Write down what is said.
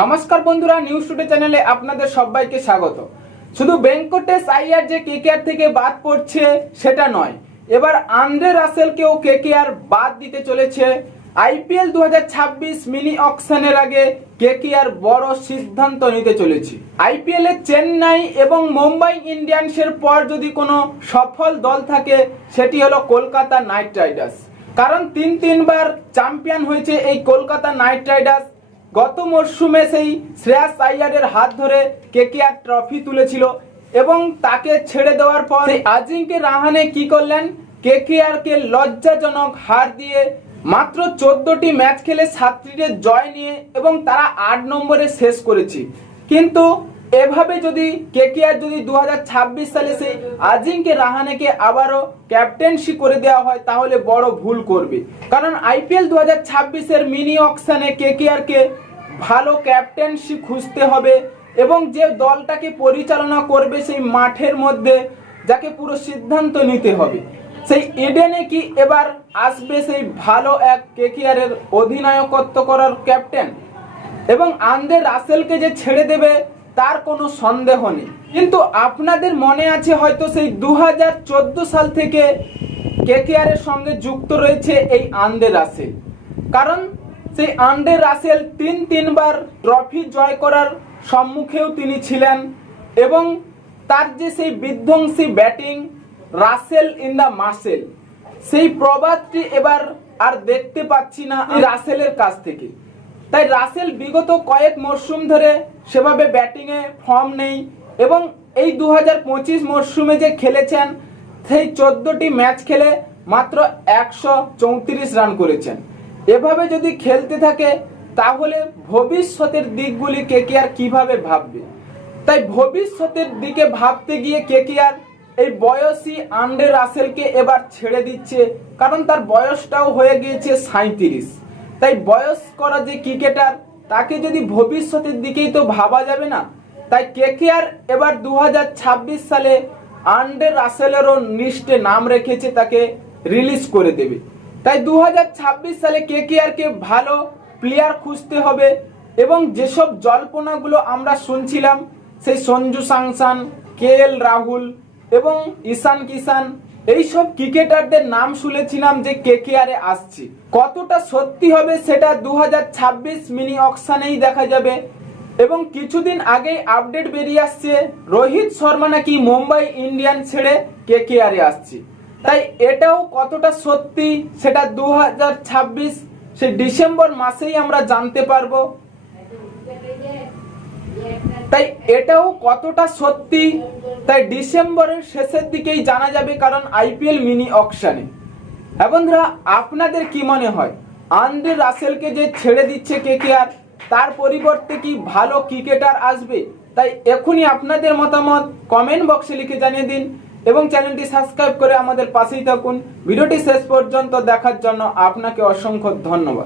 নমস্কার বন্ধুরা, news today চ্যানেলে আপনাদের সবাইকে স্বাগত। শুধু ভেঙ্কটেশ আইয়ার যে কেকেআর থেকে বাদ পড়ছে সেটা নয়, এবার আন্দ্রে রাসেলকেও কেকেআর বাদ দিতে চলেছে। আইপিএল 2026 মিনি অকশনের আগে কেকেআর বড় সিদ্ধান্ত নিতে চলেছে। আইপিএল এ চেন্নাই এবং মুম্বাই ইন্ডিয়ান্সের পর যদি কোনো সফল দল থাকে সেটি হলো কলকাতা নাইট রাইডার্স। কারণ তিনবার চ্যাম্পিয়ন হয়েছে এই কলকাতা নাইট রাইডার্স। গত মরশুমে সেই শ্রেয়াস আইয়ারের হাত ধরে কেকেআর ট্রফি তুলেছিল এবং তাকে ছেড়ে দেওয়ার পর আজিঙ্কে রাহানে কি করলেন, কেকেআর কে লজ্জাজনক হার দিয়ে মাত্র 14টি ম্যাচ খেলে 7টিতে জয় নিয়ে এবং তারা 8 নম্বরে শেষ করেছে। কিন্তু এভাবে যদি কেকেআর যদি 2026 সালে সেই আজিঙ্কে রাহানেকে আবারও ক্যাপ্টেন্সি করে দেওয়া হয় তাহলে বড় ভুল করবে। কারণ আইপিএল 2026 এর মিনি অকশনে কেকেআর কে ভালো ক্যাপ্টেন্সি খুঁজতে হবে এবং যে দলটাকে পরিচালনা করবে সেই মাঠের মধ্যে যাকে পুরো সিদ্ধান্ত নিতে হবে। সেই ইডেনে কি এবার আসবে সেই ভালো এক কেকেআর এর অধিনায়কত্ব করার ক্যাপ্টেন, এবং আন্দ্রে রাসেলকে যে ছেড়ে দেবে তার কোনো সন্দেহ নেই। কিন্তু আপনাদের মনে আছে হয়তো সেই 2014 সাল থেকে কেকেআর এর সঙ্গে যুক্ত রয়েছে এই আন্দ্রে রাসেল। কারণ সেই আন্দ্রে রাসেল তিনবার ট্রফি জয় করার সম্মুখেও তিনি ছিলেন এবং তার যে সেই বিধ্বংসী batting Russell in the muscle, সেই প্রবাদটি এবার আর দেখতে পাচ্ছি না রাসেলের কাছ থেকে। তাই রাসেল বিগত কয়েক মরশুম ধরে সেভাবে ব্যাটিংয়ে ফর্ম নেই এবং এই 2025 মরশুমে যে খেলেছেন সেই 14টি ম্যাচ খেলে মাত্র 134 রান করেছেন। এভাবে যদি খেলতে থাকে তাহলে ভবিষ্যতের দিকগুলি কেকেআর কিভাবে ভাববে। তাই ভবিষ্যতের দিকে ভাবতে গিয়ে কেকেআর এই বয়সী আন্দ্রে রাসেলকে এবার ছেড়ে দিচ্ছে, কারণ তার বয়সটাও হয়ে গিয়েছে 37। তাই বয়স করা যে ক্রিকেটার তাকে যদি ভবিষ্যতের দিকেই তো ভাবা যাবে না। তাই কেকেআর এবার 2026 সালে আন্দ্রে রাসেলেরও লিস্টে নাম রেখেছে, তাকে রিলিজ করে দেবে। তাই 2026 সালে কেকেআর কে ভালো প্লেয়ার খুঁজতে হবে এবং যেসব জল্পনাগুলো আমরা শুনছিলাম সেই সঞ্জু স্যামসন, কেএল রাহুল এবং ঈশান কিষান, এইসব ক্রিকেটারদের নাম শুনেছিলাম যে কেকেআর এ আসছে। কতটা সত্যি হবে সেটা 2026 মিনি অকশনেই দেখা যাবে। এবং কিছুদিন আগেই আপডেট বেরিয়ে আসছে রোহিত শর্মা নাকি মুম্বাই ইন্ডিয়ান্স ছেড়ে কেকেআর এ আসছে। তাই এটাও কতটা সত্যি সেটা 2026 সেই ডিসেম্বর মাসেই আমরা জানতে পারবো। তাই এটাও কতটা সত্যি তাই ডিসেম্বরের শেষের দিকেই জানা যাবে, কারণ আইপিএল মিনি অকশনে। হ্যাঁ বন্ধুরা, আপনাদের কি মনে হয় আন্দ্রে রাসেলকে যে ছেড়ে দিচ্ছে কেকেআর তার পরিবর্তে কি ভালো ক্রিকেটার আসবে? তাই এখনই আপনাদের মতামত কমেন্ট বক্সে লিখে জানিয়ে দিন এবং চ্যানেলটি সাবস্ক্রাইব করে আমাদের পাশেই থাকুন। ভিডিওটি শেষ পর্যন্ত দেখার জন্য আপনাকে অসংখ্য ধন্যবাদ।